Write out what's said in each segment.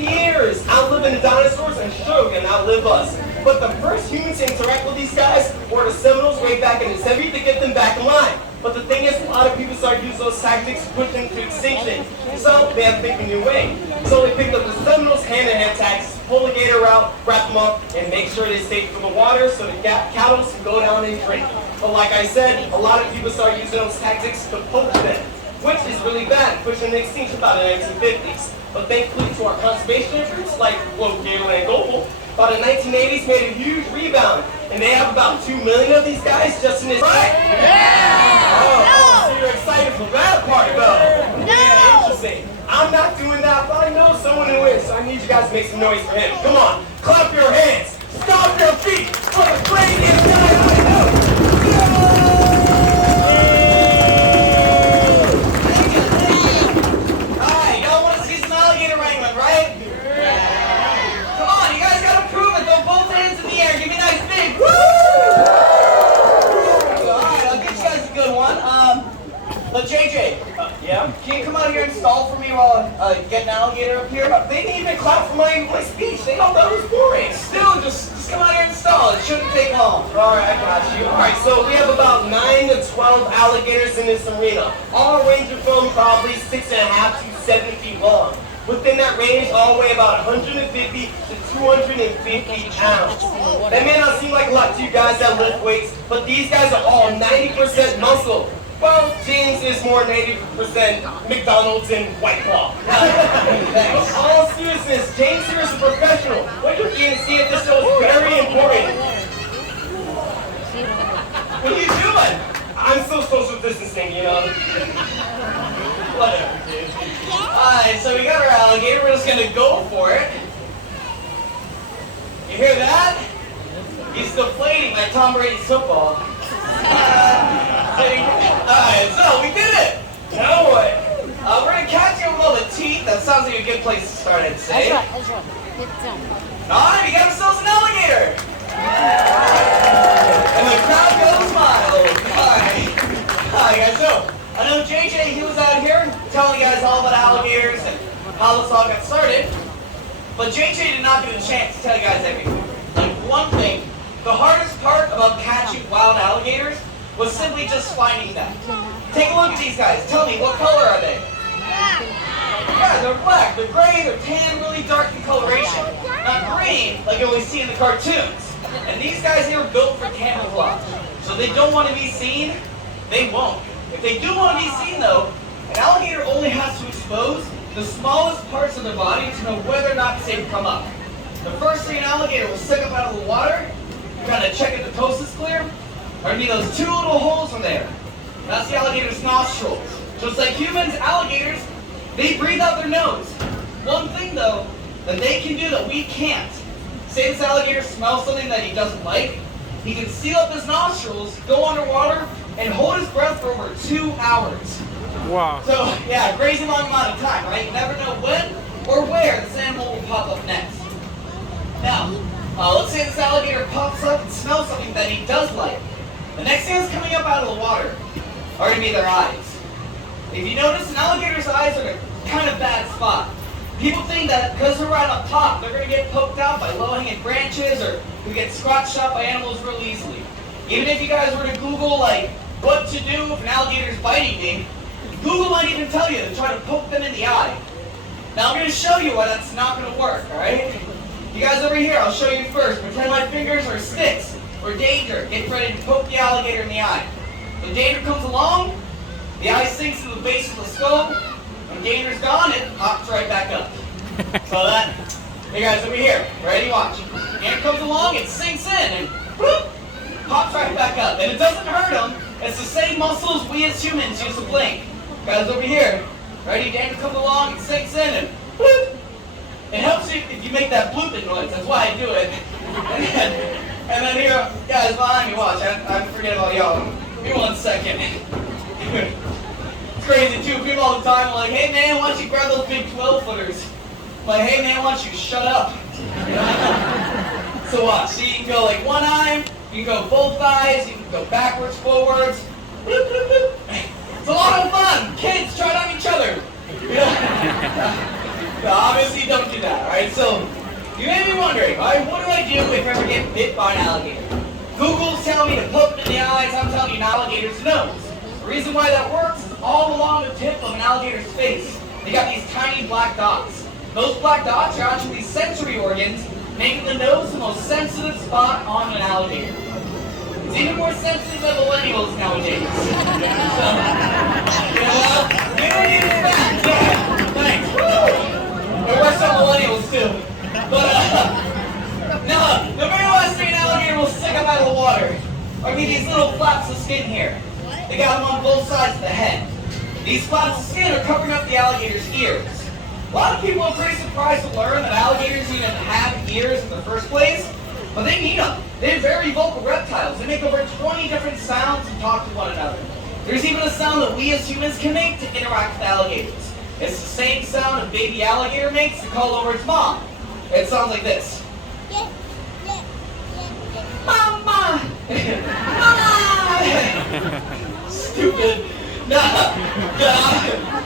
million years, outliving the dinosaurs, and sure can outlive us. But the first humans to interact with these guys were the Seminoles way back in the 70s to get them back in line. But the thing is, a lot of people started using those tactics to push them to extinction. So they have to pick a new way. So they picked up the Seminoles hand-to-hand tactics, pull the gator out, wrap them up, and make sure they stay from the water so the cattle can go down and drink. But like I said, a lot of people started using those tactics to poach them, which is really bad, pushing the extinction about the 1950s. But thankfully to our conservation efforts, like Gatorland by the 1980s made a huge rebound, and they have about 2 million of these guys just in this. Right? Yeah! Oh, so you're excited for that part, though? No! Yeah, interesting. I'm not doing that, but I know someone who is, so I need you guys to make some noise for him. Come on, clap your hands, stomp your feet for the craziest guy I know. Alright, y'all want to see some alligator wrangling, right? Come on, you guys gotta prove it. Throw both hands in the air. Give me a nice big woo! Alright, I'll get you guys a good one. But JJ, yeah? Can you come out here and stall for me while I get an alligator up here? They didn't even clap for my speech. They thought that was boring. Still, just come out here and stall. It shouldn't take long. Alright, I got you. Alright, so we have about 9 to 12 alligators in this arena. All ranging from probably 6.5 to 7 feet long. Within that range, all weigh about 150 to 250 pounds. That may not seem like a lot to you guys that lift weights, but these guys are all 90% muscle. Well, James is more 80% McDonald's and White Claw. In all seriousness, James here is a professional. What you're going to see at this show is very important. What are you doing? I'm so social distancing, you know. Whatever, dude. Alright, so we got our alligator. We're just gonna go for it. You hear that? He's deflating like Tom Brady's football. Alright, so we did it! Now what? We're gonna catch him with all the teeth. That sounds like a good place to start, I'd say. That's right. Alright, we got ourselves an alligator! And the crowd goes wild. Alright, guys, so I know JJ, he was out here telling you guys all about alligators and how this all got started. But JJ did not get a chance to tell you guys everything. Like one thing, the hardest part about catching wild alligators was simply just finding them. Take a look at these guys. Tell me, what color are they? Yeah, they're black. They're gray, they're tan, really dark in coloration. Not green, like you always see in the cartoons. And these guys here are built for camouflage. So they don't want to be seen, they won't. If they do want to be seen though, an alligator only has to expose the smallest parts of their body to know whether or not it's safe to come up. The first thing an alligator will stick up out of the water, kind of check if the coast is clear, are going to be those 2 little holes in there. That's the alligator's nostrils. Just like humans, alligators, they breathe out their nose. One thing though, that they can do that we can't. Say this alligator smells something that he doesn't like, he can seal up his nostrils, go underwater, and hold his breath for over 2 hours. Wow. So, yeah, crazy long amount of time, right? You never know when or where this animal will pop up next. Now, let's say this alligator pops up and smells something that he does like. The next thing that's coming up out of the water are going to be their eyes. If you notice, an alligator's eyes are in a kind of bad spot. People think that because they're right up top, they're going to get poked out by low-hanging branches or we get scratched out by animals real easily. Even if you guys were to Google, like, what to do if an alligator's biting me, Google might even tell you to try to poke them in the eye. Now I'm going to show you why that's not going to work, alright? You guys over here, I'll show you first. Pretend my fingers are sticks or danger. Get ready to poke the alligator in the eye. When danger comes along, the eye sinks to the base of the skull. When danger's gone, it pops right back up. So that, hey guys over here, ready? Watch. Danger comes along, it sinks in and whoop, pops right back up. And it doesn't hurt them. It's the same muscles we as humans use to blink. Guys over here, ready? Danger comes along, it sinks in and whoop. It helps you if you make that blooping noise. That's why I do it. And then here, guys behind me, watch. I forget about y'all. Give me 1 second. It's crazy too. People all the time are like, hey man, why don't you grab those big 12-footers? I'm like, hey man, why don't you shut up? So watch. See, you can go like one eye, you can go both eyes, you can go backwards, forwards. It's a lot of fun. Kids, try it on each other. No, obviously don't do that, alright? So, you may be wondering, alright, what do I do if I ever get bit by an alligator? Google's telling me to poke it in the eyes, I'm telling you an alligator's nose. The reason why that works is all along the tip of an alligator's face. They got these tiny black dots. Those black dots are actually sensory organs, making the nose the most sensitive spot on an alligator. It's even more sensitive than millennials nowadays. So, you don't need it back. Yeah, thanks. Woo! It works on millennials too. But, no, the very last thing an alligator will stick up out of the water are these little flaps of skin here. They got them on both sides of the head. These flaps of skin are covering up the alligator's ears. A lot of people are pretty surprised to learn that alligators even have ears in the first place, but they need them. They're very vocal reptiles. They make over 20 different sounds and talk to one another. There's even a sound that we as humans can make to interact with alligators. It's the same sound a baby alligator makes to call over its mom. It sounds like this. Mama! Mama! Stupid. No,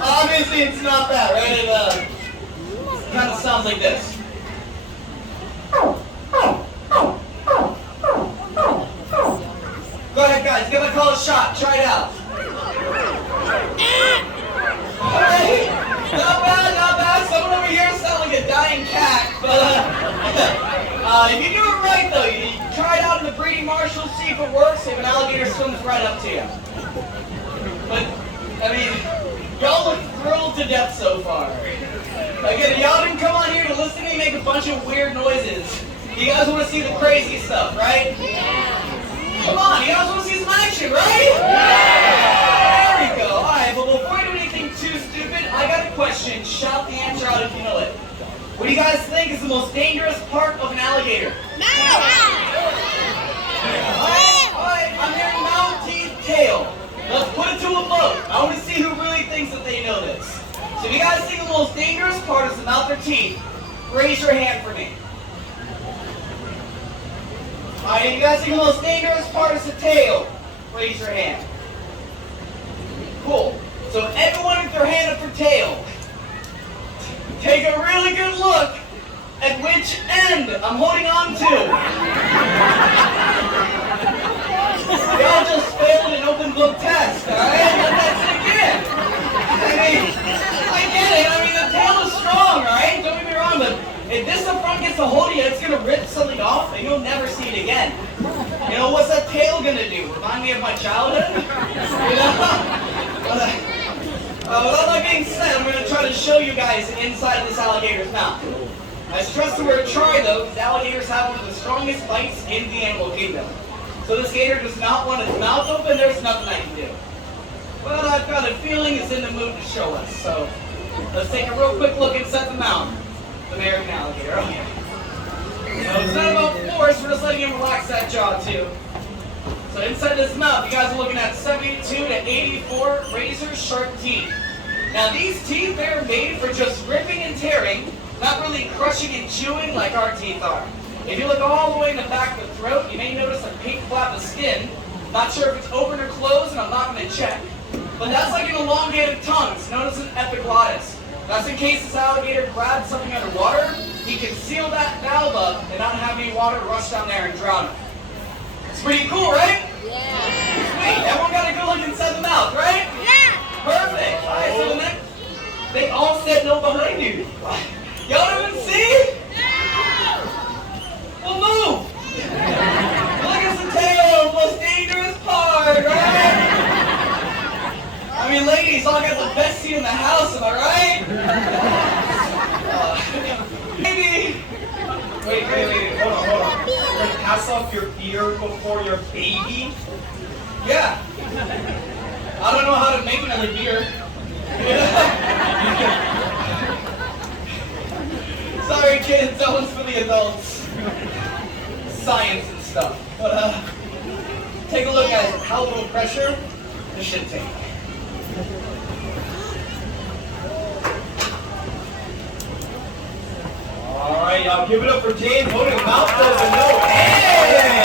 obviously it's not that, right? It kind of sounds like this. Go ahead, guys. Give it a call a shot. Try it out. Alright. Not bad, not bad. Someone over here sounds like a dying cat. But if you do it right, though, you try it out in the breeding marshal, see if it works, if an alligator swims right up to you. But, I mean, y'all look thrilled to death so far. Again, y'all didn't come on here to listen to me make a bunch of weird noises. You guys want to see the crazy stuff, right? Yeah. Come on, you guys want to see some action, right? Yeah. There we go. All right, but before I do anything too stupid, I got a question. Shout the answer out if you know it. What do you guys think is the most dangerous part of an alligator? Mouth! All right, I'm hearing mouth, teeth, tail. Let's put it to a vote. I want to see who really thinks that they know this. So if you guys think the most dangerous part is the mouth or teeth, raise your hand for me. Alright, if you guys think the most dangerous part is the tail, raise your hand. Cool. So everyone with their hand up for tail, take a really good look at which end I'm holding on to. Y'all just failed an open book test, alright? Let that sink in. I get it. I mean, the tail is strong, alright? Don't get me wrong, but if this up front gets a hold of you, it's going to rip something off and you'll never see it again. You know, what's that tail going to do? Remind me of my childhood? You know? With all that being said, I'm going to try to show you guys inside of this alligator's mouth. I stress the word try, though, because alligators have one of the strongest bites in the animal kingdom. So this gator does not want its mouth open, there's nothing I can do. Well, I've got a feeling it's in the mood to show us, so let's take a real quick look inside the mouth. The American alligator, oh yeah. So it's not about force, we're just letting him relax that jaw too. So inside this mouth, you guys are looking at 72 to 84 razor sharp teeth. Now these teeth, they're made for just ripping and tearing, not really crushing and chewing like our teeth are. If you look all the way in the back of the throat, you may notice a pink flap of skin. Not sure if it's open or closed, and I'm not going to check. But that's like an elongated tongue. It's known as an epiglottis. That's in case this alligator grabs something underwater, he can seal that valve up and not have any water rush down there and drown him. It's pretty cool, right? Yeah. Sweet. Everyone got a good look inside the mouth, right? Yeah. Perfect. All right, so the next, they all said no behind you. Y'all didn't see? No. Well, move. Look at the tail, most dangerous part, right? I mean, ladies, all got the best seat in the house, am I right? Maybe. Wait, hold on. You're gonna pass off your beer before your baby? Yeah. I don't know how to make another beer. Sorry, kids, that one's for the adults. Science and stuff. But, take a look at how little pressure this should take. Alright, y'all give it up for James holding mouth open. No. Hey!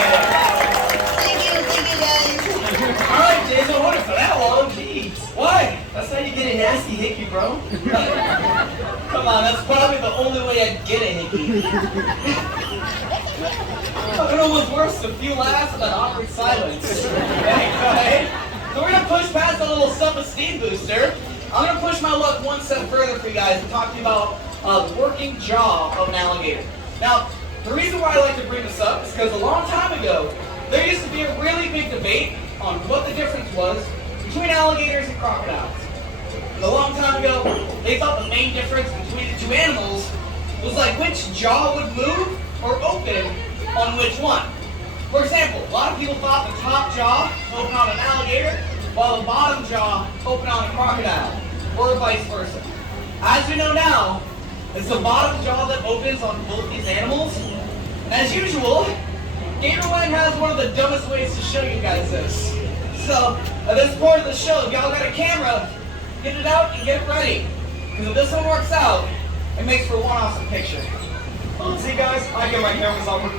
Thank you guys. Alright, James, hold it for that long. Jeez. Why? That's how you get a nasty hickey, bro. Come Come on, that's probably the only way I'd get a hickey. It was worse, a few laughs and an awkward silence. Anyway, so we're gonna push past a little self-esteem booster. I'm gonna push my luck one step further for you guys and talk to you about the working jaw of an alligator. Now, the reason why I like to bring this up is because a long time ago, there used to be a really big debate on what the difference was between alligators and crocodiles. And a long time ago, they thought the main difference between the two animals was like which jaw would move or open on which one. For example, a lot of people thought the top jaw opened on an alligator, while the bottom jaw opened on a crocodile, or vice versa. As we know now, it's the bottom jaw that opens on both these animals. And as usual, Gatorland has one of the dumbest ways to show you guys this. So, at this point of the show, if y'all got a camera, get it out and get it ready. Because if this one works out, it makes for one awesome picture. See guys, I get my cameras on